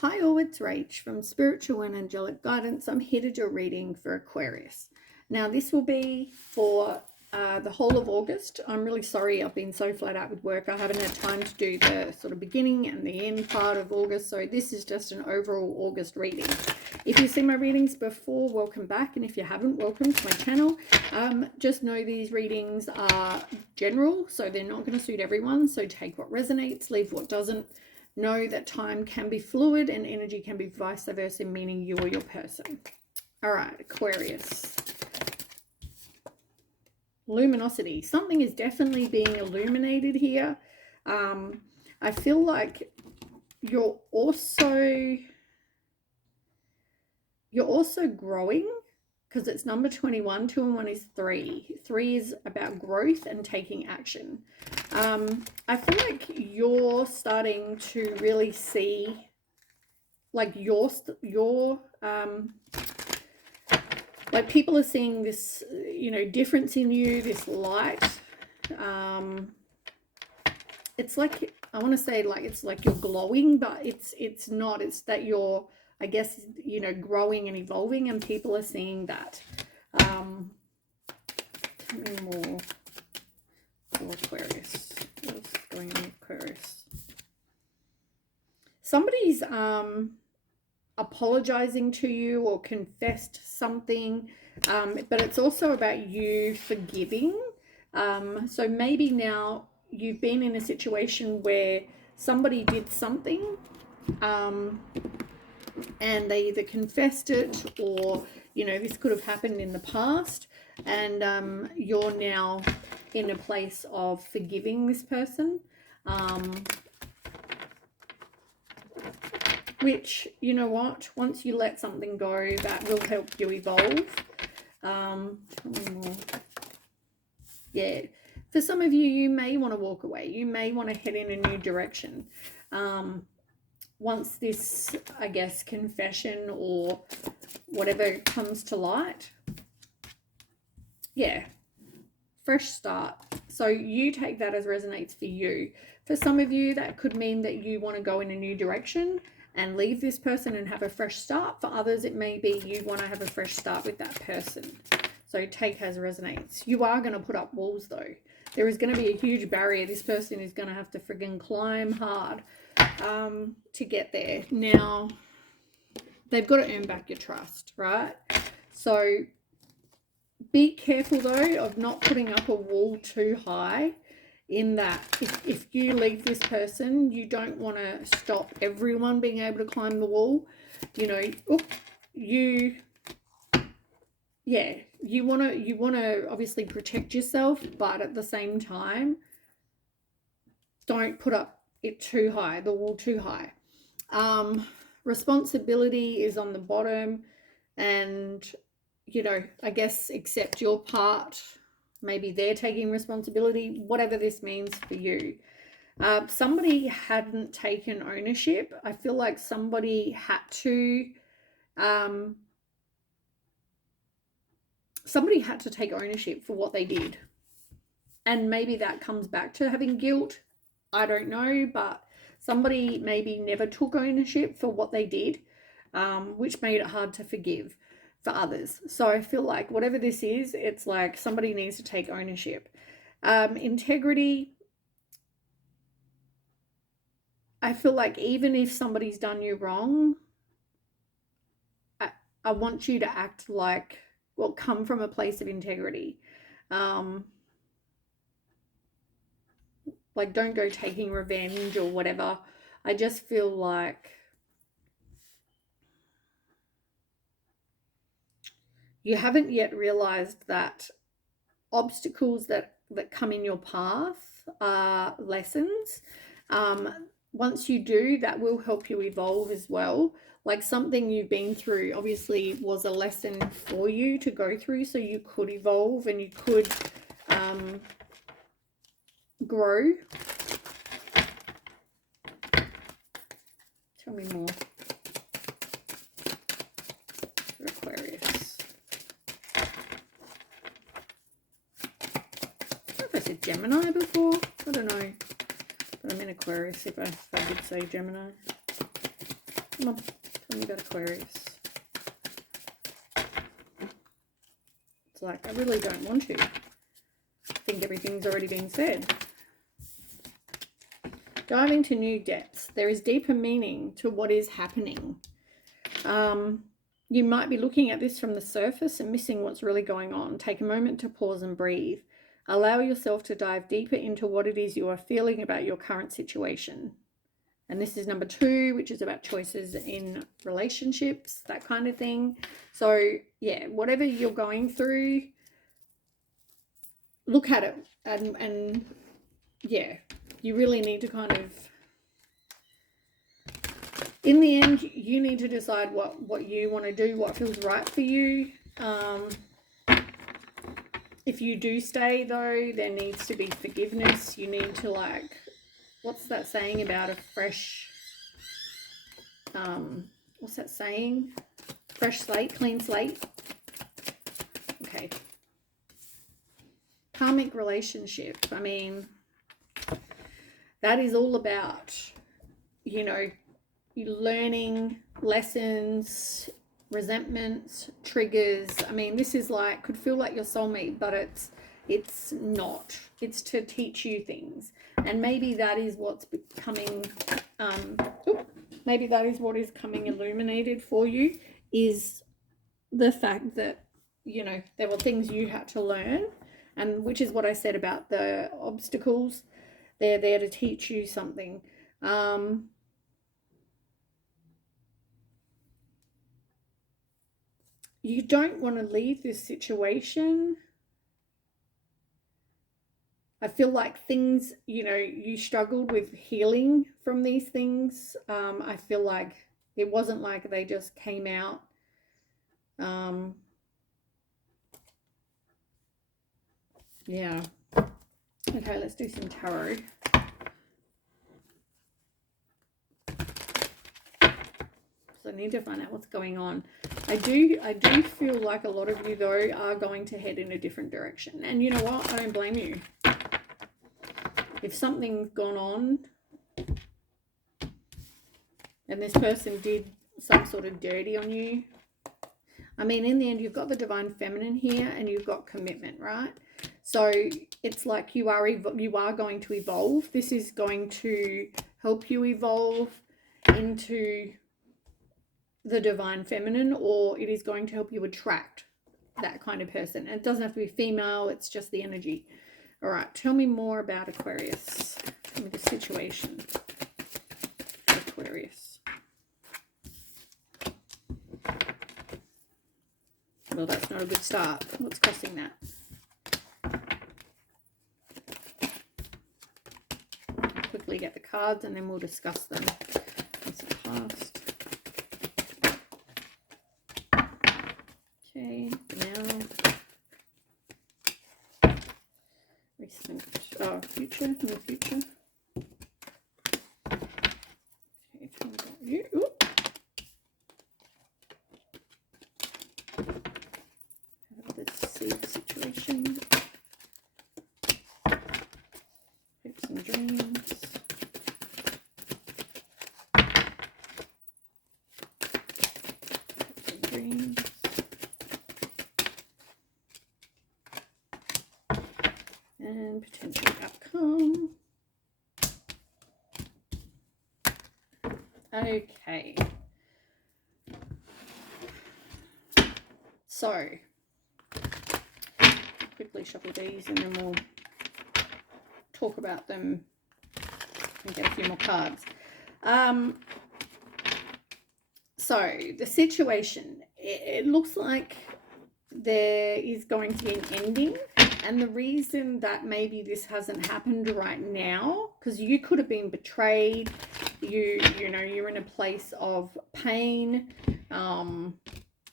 Hi all, it's Rach from Spiritual and Angelic Guidance. I'm here to do a reading for Aquarius. Now this will be for the whole of August. I'm really sorry I've been so flat out with work. I haven't had time to do the sort of beginning and the end part of August. So this is just an overall August reading. If you've seen my readings before, welcome back. And if you haven't, welcome to my channel. Just know these readings are general, so they're not going to suit everyone. So take what resonates, leave what doesn't. Know that time can be fluid and energy can be vice versa, meaning you or your person. All right, Aquarius. Luminosity. Something is definitely being illuminated here. I feel like you're also growing, because it's number 21. 2 and 1 is 3. 3 is about growth and taking action. I feel like you're starting to really see, like like people are seeing this, difference in you, this light. It's like, I want to say, like, it's like you're glowing, but it's not. It's that you're, I guess, growing and evolving, and people are seeing that. Tell me more for Aquarius. What's going on with Aquarius? Somebody's apologizing to you or confessed something, but it's also about you forgiving. So maybe now you've been in a situation where somebody did something, and they either confessed it, or this could have happened in the past, and you're now in a place of forgiving this person, which, you know what, once you let something go, that will help you evolve. Yeah, for some of you, you may want to walk away. You may want to head in a new direction. Once this, I guess, confession or whatever comes to light, yeah, fresh start. So you take that as resonates for you. For some of you, that could mean that you want to go in a new direction and leave this person and have a fresh start. For others, it may be you want to have a fresh start with that person. So take as resonates. You are going to put up walls, though. There is going to be a huge barrier. This person is going to have to friggin' climb hard to get there. Now, they've got to earn back your trust, right? So be careful, though, of not putting up a wall too high, in that if you leave this person, you don't want to stop everyone being able to climb the wall. You want to obviously protect yourself, but at the same time, don't put up it too high, the wall too high. Responsibility is on the bottom, and I guess accept your part. Maybe they're taking responsibility, whatever this means for you. Somebody hadn't taken ownership. I feel like somebody had to take ownership for what they did. And maybe that comes back to having guilt. I don't know, but somebody maybe never took ownership for what they did, which made it hard to forgive for others. So I feel like whatever this is, it's like somebody needs to take ownership. Integrity. I feel like even if somebody's done you wrong, I want you to act like, well, come from a place of integrity. Like, don't go taking revenge or whatever. I just feel like you haven't yet realized that obstacles that come in your path are lessons. Once you do, that will help you evolve as well. Like, something you've been through obviously was a lesson for you to go through, so you could evolve and you could grow. Tell me more for Aquarius. I don't know if I said Gemini before. I don't know. But I'm in Aquarius if I did say Gemini. Come on, tell me about Aquarius. It's like, I really don't want to. I think everything's already been said. Diving to new depths. There is deeper meaning to what is happening. You might be looking at this from the surface and missing what's really going on. Take a moment to pause and breathe. Allow yourself to dive deeper into what it is you are feeling about your current situation. And this is number 2, which is about choices in relationships, that kind of thing. So, yeah, whatever you're going through, look at it. And yeah, you really need to kind of, in the end, you need to decide what you want to do, what feels right for you. If you do stay, though, there needs to be forgiveness. You need to, like, what's that saying about a fresh, what's that saying? Fresh slate, clean slate. Okay. Karmic relationship. I mean, that is all about, you know, you learning lessons, resentments, triggers. I mean, this is like, could feel like your soulmate, but it's not. It's to teach you things. And maybe that is what's becoming, maybe that is what is coming illuminated for you, is the fact that, you know, there were things you had to learn, and which is what I said about the obstacles. They're there to teach you something. You don't want to leave this situation. I feel like things, you know, you struggled with healing from these things. I feel like it wasn't like they just came out. Yeah. Okay, let's do some tarot. So I need to find out what's going on. I do feel like a lot of you, though, are going to head in a different direction. And you know what? I don't blame you. If something's gone on and this person did some sort of dirty on you, I mean, in the end, you've got the divine feminine here and you've got commitment, right? So it's like you are going to evolve. This is going to help you evolve into the divine feminine, or it is going to help you attract that kind of person. And it doesn't have to be female, it's just the energy. All right, tell me more about Aquarius. Tell me the situation for Aquarius. Well, that's not a good start. What's causing that? Quickly get the cards and then we'll discuss them. What's the past? Okay, now recent, future, in the future. Okay, tell me about you. Ooh. This seed situation. Hopes and dreams. Hopes and dreams. And potential outcome. Okay. So, quickly shuffle these and then we'll talk about them and get a few more cards. So, the situation, it looks like there is going to be an ending. And the reason that maybe this hasn't happened right now, because you could have been betrayed, you know, you're in a place of pain.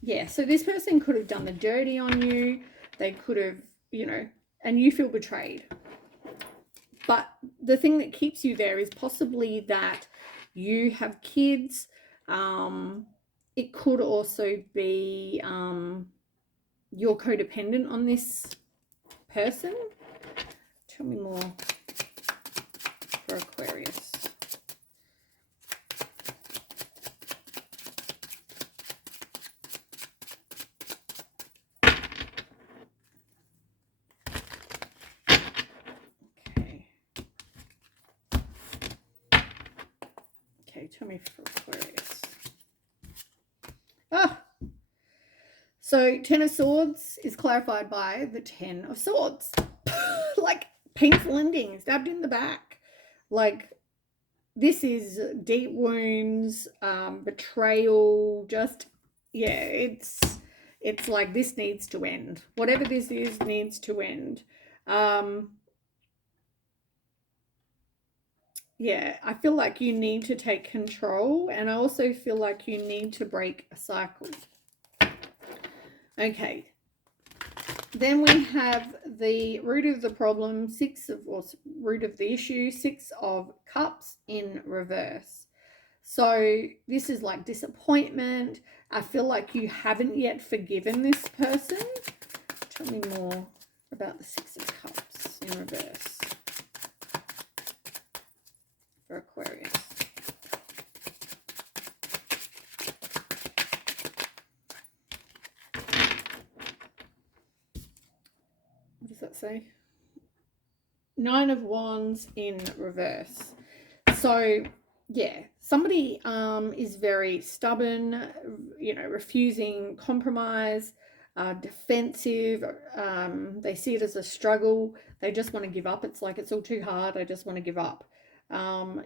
Yeah, so this person could have done the dirty on you. They could have, you know, and you feel betrayed. But the thing that keeps you there is possibly that you have kids. It could also be you're codependent on this person. Tell me more for Aquarius. Tell me for Aquarius. Ah, so 10 of Swords is clarified by the 10 of Swords. Like painful ending, stabbed in the back. Like this is deep wounds, betrayal, just, yeah, it's like this needs to end. Whatever this is needs to end. Yeah, I feel like you need to take control, and I also feel like you need to break a cycle. Okay. Then we have the root of the problem, root of the issue, 6 of Cups in reverse. So this is like disappointment. I feel like you haven't yet forgiven this person. Tell me more about the 6 of Cups in reverse for Aquarius. What does that say? 9 of Wands in reverse. So yeah, somebody is very stubborn, refusing compromise, defensive. They see it as a struggle. They just want to give up. It's like, it's all too hard. I just want to give up.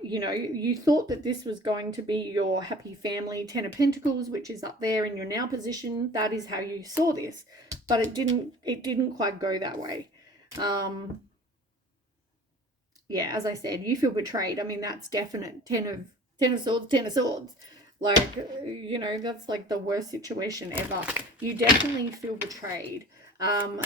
You thought that this was going to be your happy family, 10 of Pentacles, which is up there in your now position. That is how you saw this, but it didn't quite go that way. Yeah, as I said, you feel betrayed. I mean, that's definite. 10 of Swords, 10 of Swords. Like, that's like the worst situation ever. You definitely feel betrayed.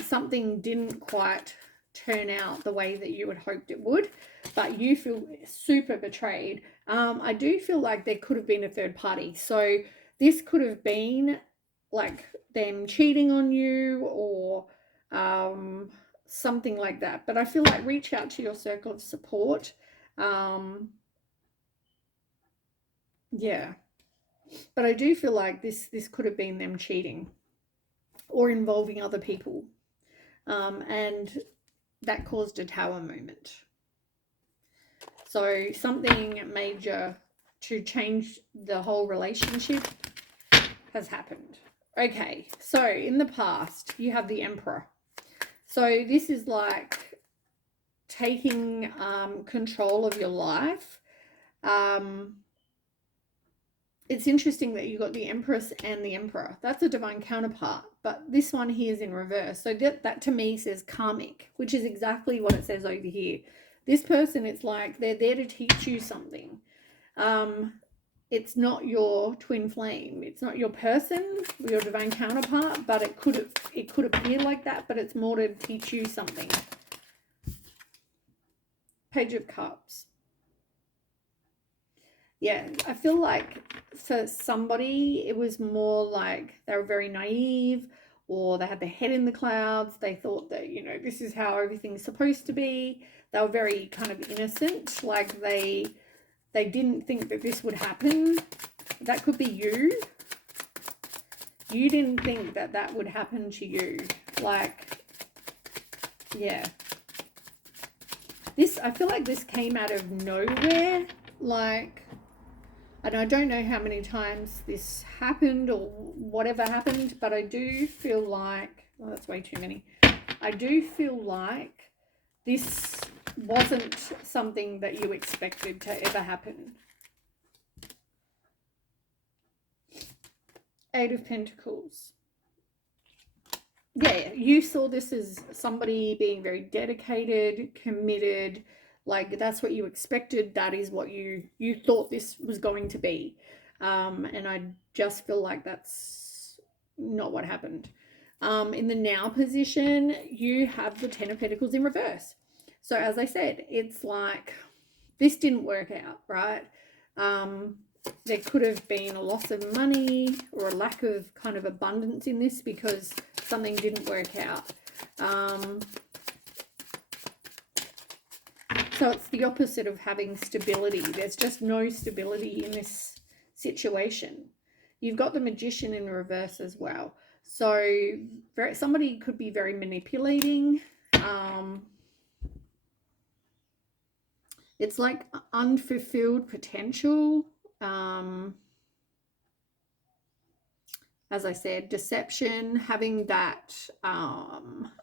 Something didn't quite turn out the way that you had hoped it would, but you feel super betrayed. I do feel like there could have been a third party. So this could have been like them cheating on you, or something like that. But I feel like reach out to your circle of support. Yeah, but I do feel like this could have been them cheating or involving other people, and that caused a Tower moment. So something major to change the whole relationship has happened. Okay, so in the past you have the Emperor. So this is like taking control of your life. It's interesting that you got the Empress and the Emperor. That's a divine counterpart, but this one here is in reverse. So that to me says karmic, which is exactly what it says over here. This person, it's like they're there to teach you something. It's not your twin flame. It's not your person, your divine counterpart, but it could appear like that, but it's more to teach you something. Page of Cups. Yeah, I feel like for somebody, it was more like they were very naive, or they had their head in the clouds. They thought that, this is how everything's supposed to be. They were very kind of innocent. Like they didn't think that this would happen. That could be you. You didn't think that that would happen to you. Like, yeah. I feel like this came out of nowhere. Like, and I don't know how many times this happened or whatever happened, but I do feel like, well, that's way too many. I do feel like this wasn't something that you expected to ever happen. 8 of Pentacles. Yeah, you saw this as somebody being very dedicated, committed, like that's what you expected. That is what you thought this was going to be. And I just feel like that's not what happened. In the now position, you have the 10 of Pentacles in reverse. So as I said, it's like this didn't work out, right? There could have been a loss of money or a lack of kind of abundance in this because something didn't work out. So it's the opposite of having stability. There's just no stability in this situation. You've got the Magician in reverse as well. So somebody could be very manipulating. It's like unfulfilled potential. as I said, deception, having that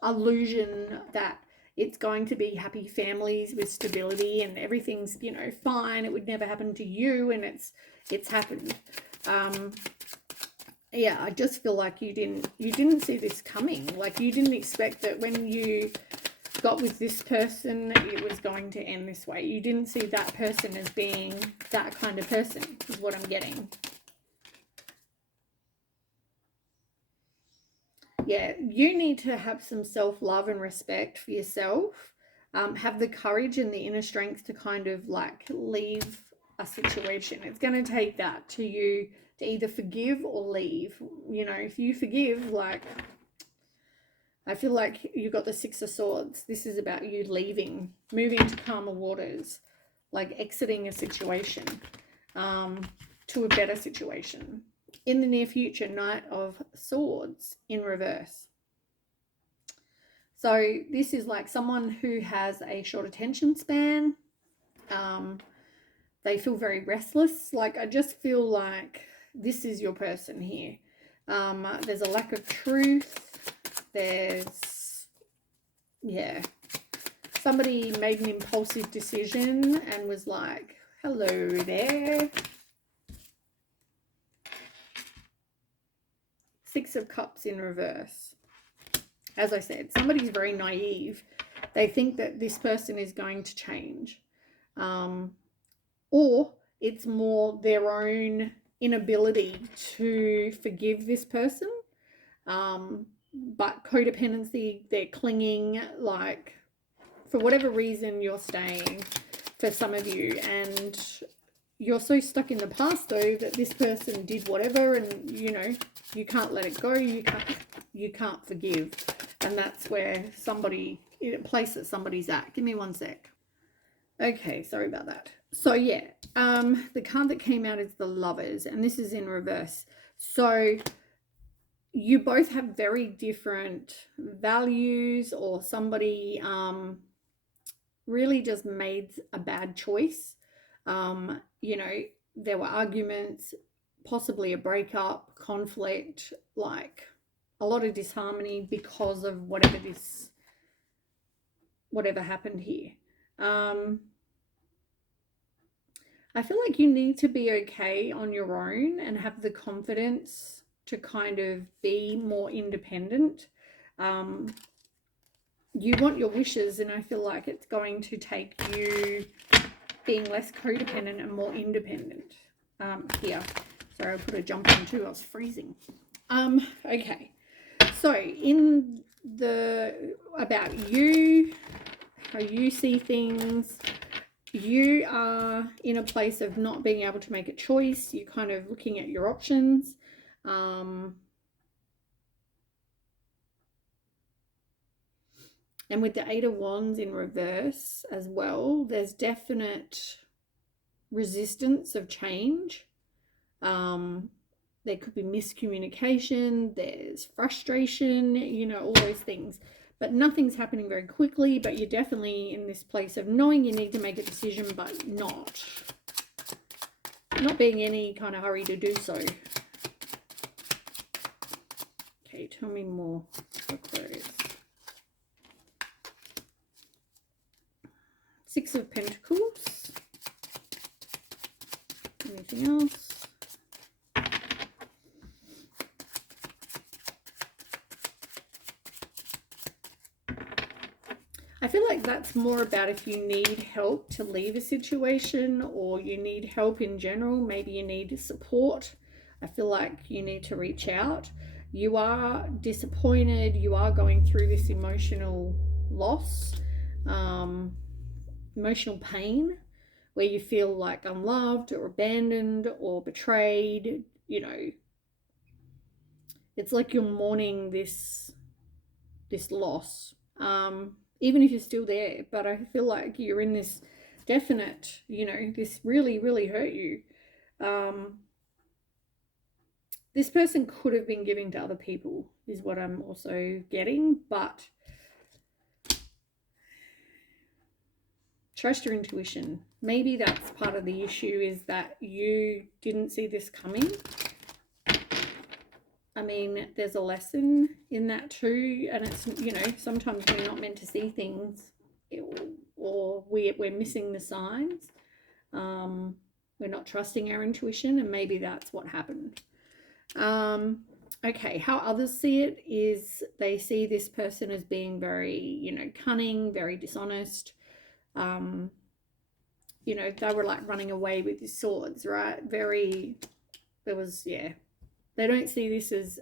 illusion that it's going to be happy families with stability and everything's, you know, fine. It would never happen to you, and it's happened. Yeah, I just feel like you didn't see this coming. Like, you didn't expect that when you got with this person it was going to end this way. You didn't see that person as being that kind of person, is what I'm getting. Yeah, you need to have some self-love and respect for yourself. Have the courage and the inner strength to kind of like leave a situation. It's going to take that to you to either forgive or leave. You know, if you forgive, like, I feel like you got the Six of Swords. This is about you leaving, moving to calmer waters, like exiting a situation to a better situation. In the near future, Knight of Swords in reverse. So this is like someone who has a short attention span. They feel very restless. Like, I just feel like this is your person here. There's a lack of truth. There's, yeah, somebody made an impulsive decision and was like, hello there. Six of Cups in reverse. As I said, somebody's very naive. They think that this person is going to change. Or it's more their own inability to forgive this person. But codependency, they're clinging, like, for whatever reason you're staying, for some of you, and you're so stuck in the past though that this person did whatever, and you know, you can't let it go, you can't forgive. And that's where place that somebody's at. Give me one sec. Okay, sorry about that. So yeah, the card that came out is the Lovers, and this is in reverse. So you both have very different values, or somebody really just made a bad choice. You know, there were arguments, possibly a breakup, conflict, like a lot of disharmony because of whatever happened here. I feel like you need to be okay on your own and have the confidence to kind of be more independent. You want your wishes, and I feel like it's going to take you being less codependent and more independent. Here. Sorry, I put a jumper on too. I was freezing. Okay. So in the about you, how you see things, you are in a place of not being able to make a choice. You're kind of looking at your options. And with the Eight of Wands in reverse as well, there's definite resistance of change. There could be miscommunication, there's frustration, you know, all those things. But nothing's happening very quickly, but you're definitely in this place of knowing you need to make a decision, but not being in any kind of hurry to do so. Okay, tell me more, Aquarius. Six of Pentacles. Anything else? I feel like that's more about if you need help to leave a situation, or you need help in general. Maybe you need support. I feel like you need to reach out. You are disappointed. You are going through this emotional loss, emotional pain, where you feel like unloved or abandoned or betrayed. You know, it's like you're mourning this loss. Even if you're still there, but I feel like you're in this definite, you know, this really, really hurt you. This person could have been giving to other people, is what I'm also getting, but trust your intuition. Maybe that's part of the issue, is that you didn't see this coming. I mean, there's a lesson in that too, and it's, you know, sometimes we're not meant to see things, or we're missing the signs. We're not trusting our intuition, and maybe that's what happened. Okay, how others see it is they see this person as being very, you know, cunning, very dishonest. You know, they were like running away with his swords, right? They don't see this as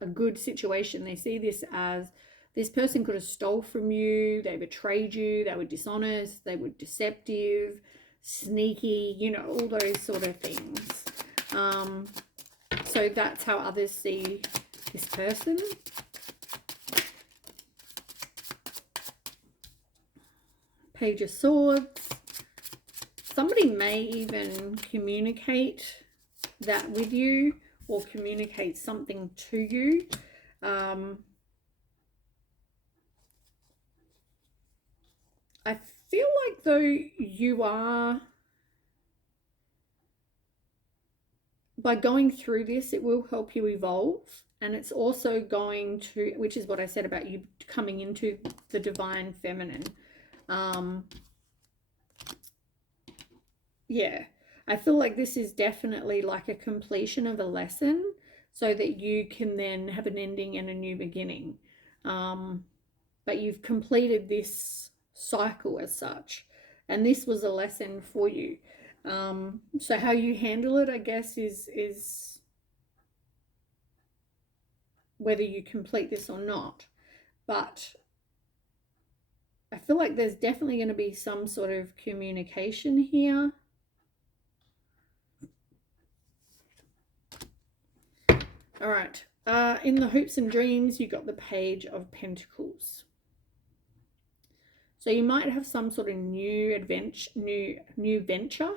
a good situation. They see this as, this person could have stole from you, they betrayed you, they were dishonest, they were deceptive, sneaky, you know, all those sort of things. So that's how others see this person. Page of Swords. Somebody may even communicate that with you, or communicate something to you. I feel like though you are, by going through this, it will help you evolve, and it's also going to, which is what I said about you coming into the divine feminine. Yeah, I feel like this is definitely like a completion of a lesson, so that you can then have an ending and a new beginning. But you've completed this cycle as such, and this was a lesson for you. So how you handle it, I guess, is whether you complete this or not. But I feel like there's definitely going to be some sort of communication here. All right. In the hopes and dreams, you got the Page of Pentacles. So you might have some sort of new adventure, new venture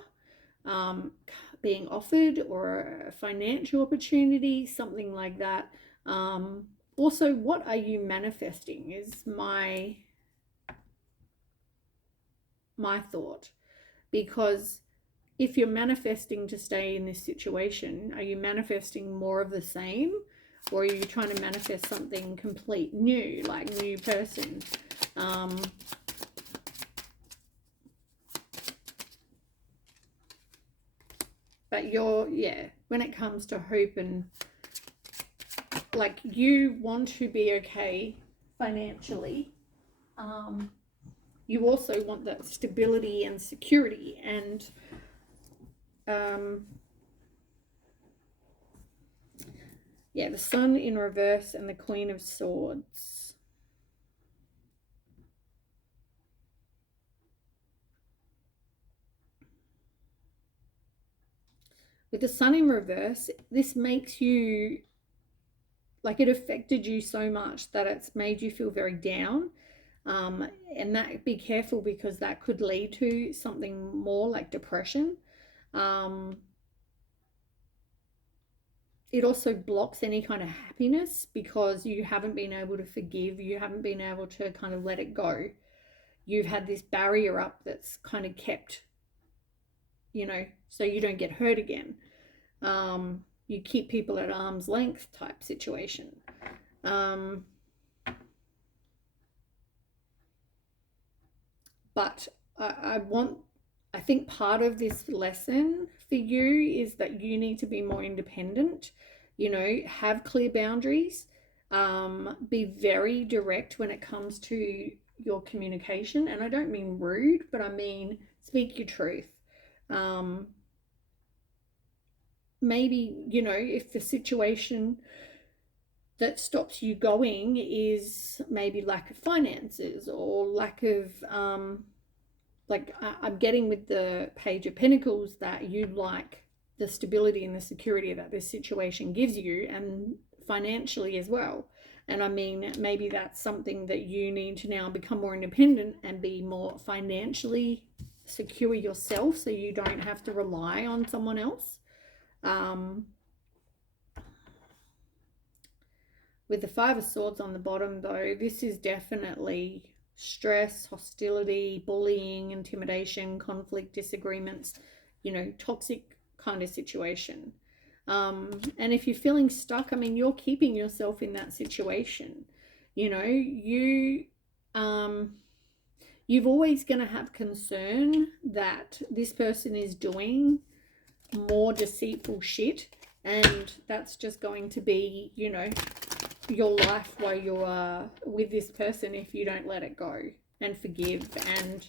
being offered, or a financial opportunity, something like that. Also, what are you manifesting is my thought, because if you're manifesting to stay in this situation, are you manifesting more of the same, or are you trying to manifest something complete new, like new person? But when it comes to hope, and like, you want to be okay financially, you also want that stability and security, and the Sun in reverse and the Queen of Swords. With the Sun in reverse, this makes you, like, it affected you so much that it's made you feel very down. And that, be careful, because that could lead to something more like depression. It also blocks any kind of happiness, because you haven't been able to forgive, you haven't been able to kind of let it go. You've had this barrier up that's kind of kept, you know, so you don't get hurt again. You keep people at arm's length type situation. But I think part of this lesson for you is that you need to be more independent, you know, have clear boundaries, be very direct when it comes to your communication. And I don't mean rude, but I mean speak your truth. Maybe, you know, if the situation that stops you going is maybe lack of finances, or lack of, like I'm getting with the Page of Pentacles, that you like the stability and the security that this situation gives you, and financially as well. And I mean, maybe that's something that you need to now become more independent and be more financially secure yourself, so you don't have to rely on someone else. With the Five of Swords on the bottom, though, this is definitely stress, hostility, bullying, intimidation, conflict, disagreements, toxic kind of situation. And if you're feeling stuck, I mean, you're keeping yourself in that situation. You've always going to have concern that this person is doing more deceitful shit, and that's just going to be, your life while you're with this person if you don't let it go and forgive. And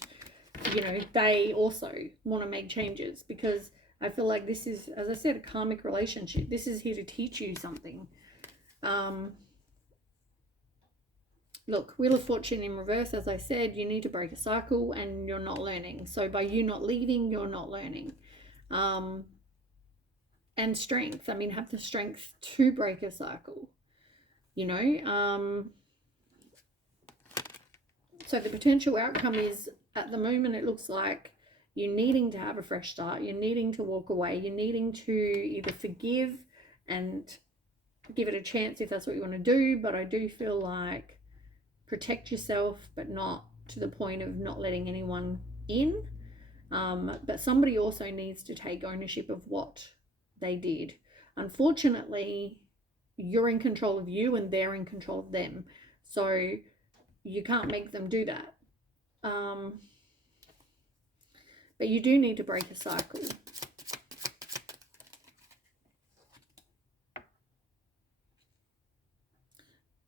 they also want to make changes, because I feel like this is, as I said, a karmic relationship. This is here to teach you something. Look, Wheel of Fortune in reverse, as I said, you need to break a cycle and you're not learning. So by you not leaving, you're not learning. And strength, I mean, have the strength to break a cycle. So the potential outcome is, at the moment, it looks like you're needing to have a fresh start. You're needing to walk away. You're needing to either forgive and give it a chance if that's what you want to do. But I do feel like protect yourself, but not to the point of not letting anyone in. But somebody also needs to take ownership of what they did. Unfortunately, you're in control of you and they're in control of them. So you can't make them do that. But you do need to break a cycle.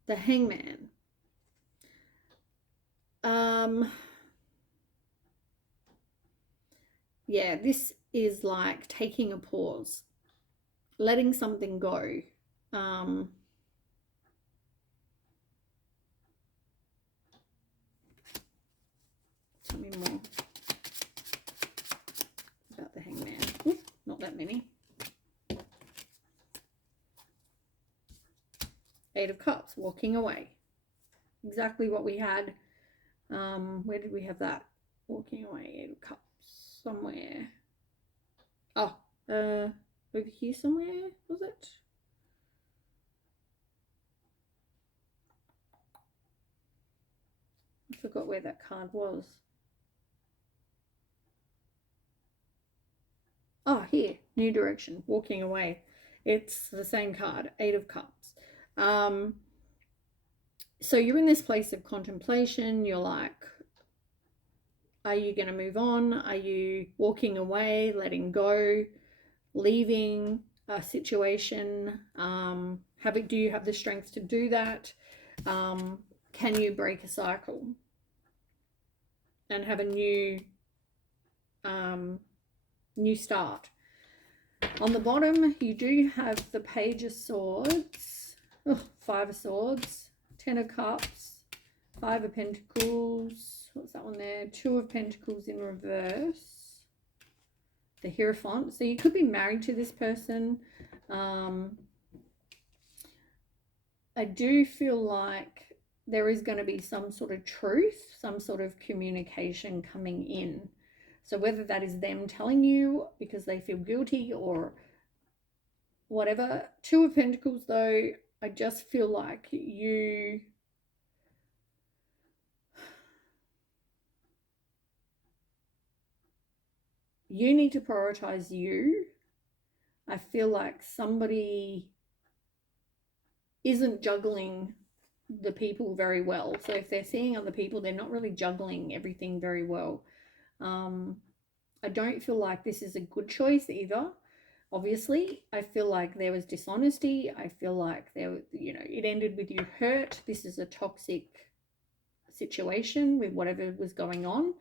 The Hangman. Yeah, this is like taking a pause, letting something go. Tell me more about the Hangman. Ooh, not that many. Eight of Cups, walking away. Exactly what we had. Where did we have that? Walking away, Eight of Cups. Somewhere. Oh, over here somewhere, was it? I forgot where that card was. Oh, here, New Direction, walking away. It's the same card, Eight of Cups. So you're in this place of contemplation. You're like, are you going to move on? Are you walking away, letting go, leaving a situation? Do you have the strength to do that? Can you break a cycle and have a new start? On the bottom, you do have the Page of Swords, Five of Swords, Ten of Cups, Five of Pentacles. What's that one there? Two of Pentacles in reverse. The Hierophant. So you could be married to this person. I do feel like there is going to be some sort of truth, some sort of communication coming in. So whether that is them telling you because they feel guilty or whatever. Two of Pentacles, though, I just feel like you need to prioritize you. I feel like somebody isn't juggling the people very well. So if they're seeing other people, they're not really juggling everything very well. I don't feel like this is a good choice either. Obviously, I feel like there was dishonesty. I feel like it ended with you hurt. This is a toxic situation with whatever was going on.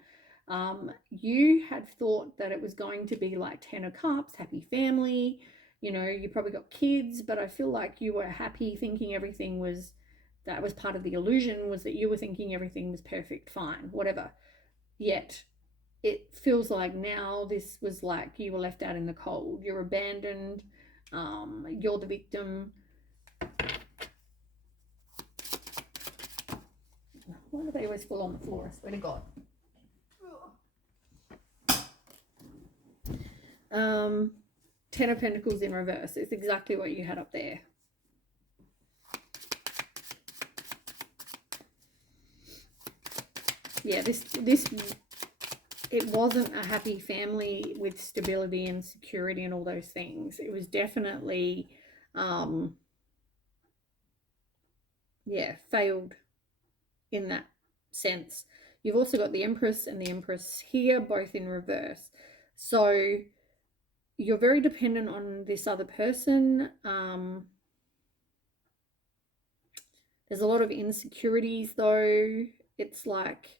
You had thought that it was going to be like Ten of Cups, happy family. You probably got kids, but I feel like you were happy thinking everything was, that was part of the illusion, was that you were thinking everything was perfect, fine, whatever. Yet it feels like now this was like you were left out in the cold. You're abandoned. You're the victim. Why do they always fall on the floor? I swear to God. Ten of Pentacles in reverse. It's exactly what you had up there. yeah, this it wasn't a happy family with stability and security and all those things. It was definitely yeah, failed in that sense. You've also got the Empress and the Empress here, both in reverse. So you're very dependent on this other person. There's a lot of insecurities, though. It's like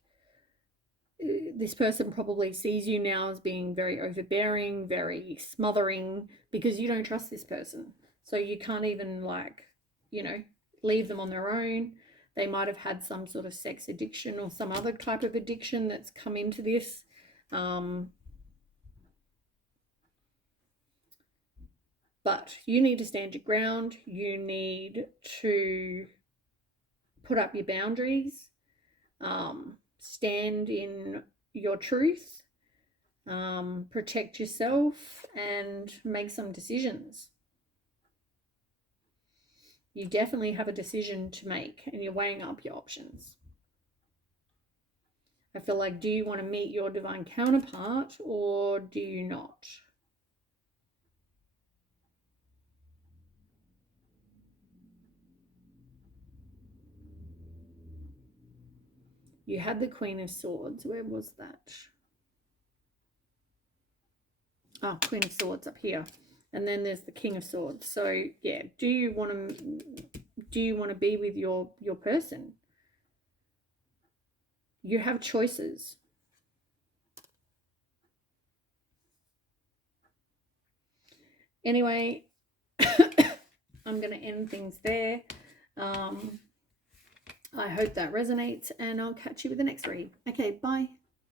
this person probably sees you now as being very overbearing, very smothering, because you don't trust this person. So you can't even, like, you know, leave them on their own. They might have had some sort of sex addiction or some other type of addiction that's come into this. But you need to stand your ground. You need to put up your boundaries, stand in your truth, protect yourself, and make some decisions. You definitely have a decision to make, and you're weighing up your options. I feel like, do you want to meet your divine counterpart or do you not? You had the Queen of Swords. Where was that? Oh, Queen of Swords up here. And then there's the King of Swords. So yeah, do you want to be with your person? You have choices. Anyway, I'm going to end things there. I hope that resonates, and I'll catch you with the next read. Okay, bye.